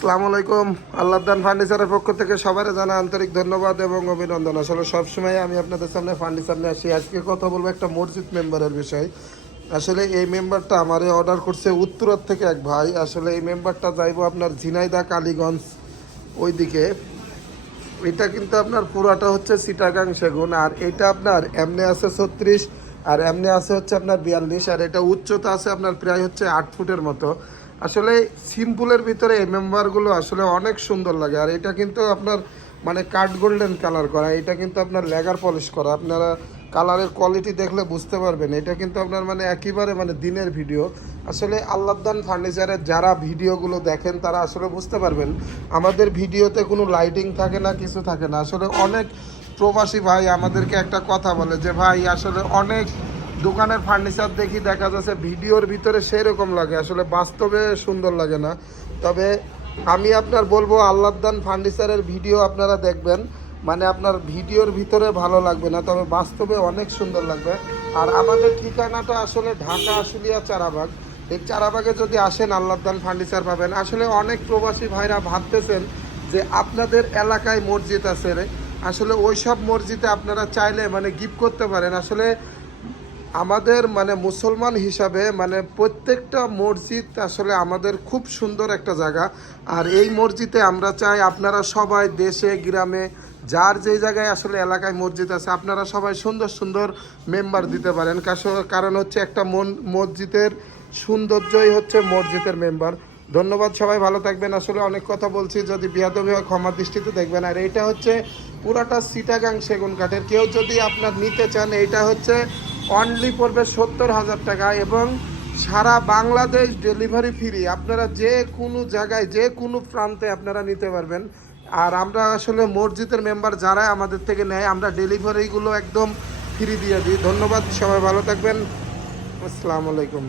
আসসালামু আলাইকুম। আল্লাহদান ফার্নিচারের পক্ষ থেকে সবার জানা আন্তরিক ধন্যবাদ এবং অভিনন্দন। আসলে সবসময় আমি আপনাদের সামনে ফার্নিচার নিয়ে আসি। আজকে কথা বলব একটা মসজিদ মেম্বারের বিষয়। আসলে এই মেম্বারটা আমারে অর্ডার করছে উত্তরার থেকে এক ভাই। আসলে এই মেম্বারটা যাইবো আপনার ঝিনাইদা, কালীগঞ্জ ওইদিকে। এটা কিন্তু আপনার পুরাটা হচ্ছে সিটাগাং সেগুন। আর এটা আপনার এমনি আছে ছত্রিশ, আর এমনি আছে হচ্ছে আপনার বিয়াল্লিশ। আর এটা উচ্চতা আছে আপনার প্রায় হচ্ছে আট ফুটের মতো। আসলে সিম্পলের ভিতরে এই মেম্বারগুলো আসলে অনেক সুন্দর লাগে। আর এটা কিন্তু আপনার মানে কাঠ গোল্ডেন কালার করা, এটা কিন্তু আপনার লেগার পলিশ করা। আপনারা কালারের কোয়ালিটি দেখলে বুঝতে পারবেন। এটা কিন্তু আপনার মানে একেবারে মানে দিনের ভিডিও আসলে আল্লাহদান ফার্নিচারের যারা ভিডিওগুলো দেখেন, তারা আসলে বুঝতে পারবেন, আমাদের ভিডিওতে কোনো লাইটিং থাকে না, কিছু থাকে না। আসলে অনেক প্রবাসী ভাই আমাদেরকে একটা কথা বলে যে, ভাই, আসলে অনেক দোকানের ফার্নিচার দেখি দেখা যাচ্ছে ভিডিওর ভিতরে সেরকম লাগে, আসলে বাস্তবে সুন্দর লাগে না। তবে আমি আপনার বলব আল্লাহদান ফার্নিচারের ভিডিও আপনারা দেখবেন মানে আপনার ভিডিওর ভিতরে ভালো লাগবে না, তবে বাস্তবে অনেক সুন্দর লাগবে। আর আমাদের ঠিকানাটা আসলে ঢাকা আশুলিয়া চারাবাগ। এই চারাবাগে যদি আসেন আল্লাহদান ফার্নিচার পাবেন। আসলে অনেক প্রবাসী ভাইরা ভাবতেছেন যে আপনাদের এলাকায় মসজিদ আছে রে। আসলে ওই সব মসজিদে আপনারা চাইলে মানে গিফট করতে পারেন। আসলে আমাদের মানে মুসলমান হিসাবে মানে প্রত্যেকটা মসজিদ আসলে আমাদের খুব সুন্দর একটা জায়গা। আর এই মসজিদে আমরা চাই আপনারা সবাই দেশে, গ্রামে, যার যেই জায়গায় আসলে এলাকায় মসজিদ আছে, আপনারা সবাই সুন্দর সুন্দর মেম্বার দিতে পারেন। কারণ হচ্ছে একটা মসজিদের সৌন্দর্যই হচ্ছে মসজিদের মেম্বার। ধন্যবাদ সবাই, ভালো থাকবেন। আসলে অনেক কথা বলছি, যদি বিয়াদবি হয় ক্ষমা দৃষ্টিতে দেখবেন। আর এটা হচ্ছে পুরাটা সিটাগাং সেগুন কাঠের। কেউ যদি আপনার নিতে চান, এটা হচ্ছে অনলি পড়বে সত্তর হাজার টাকা এবং সারা বাংলাদেশ ডেলিভারি ফ্রি আপনারা যে কোনো জায়গায়, যে কোনো প্রান্তে আপনারা নিতে পারবেন। আর আমরা আসলে মসজিদের মেম্বার যারাই আমাদের থেকে নেয়, আমরা ডেলিভারিগুলো একদম ফ্রি দিয়ে দিই। ধন্যবাদ, সবাই ভালো থাকবেন। আসসালামু আলাইকুম।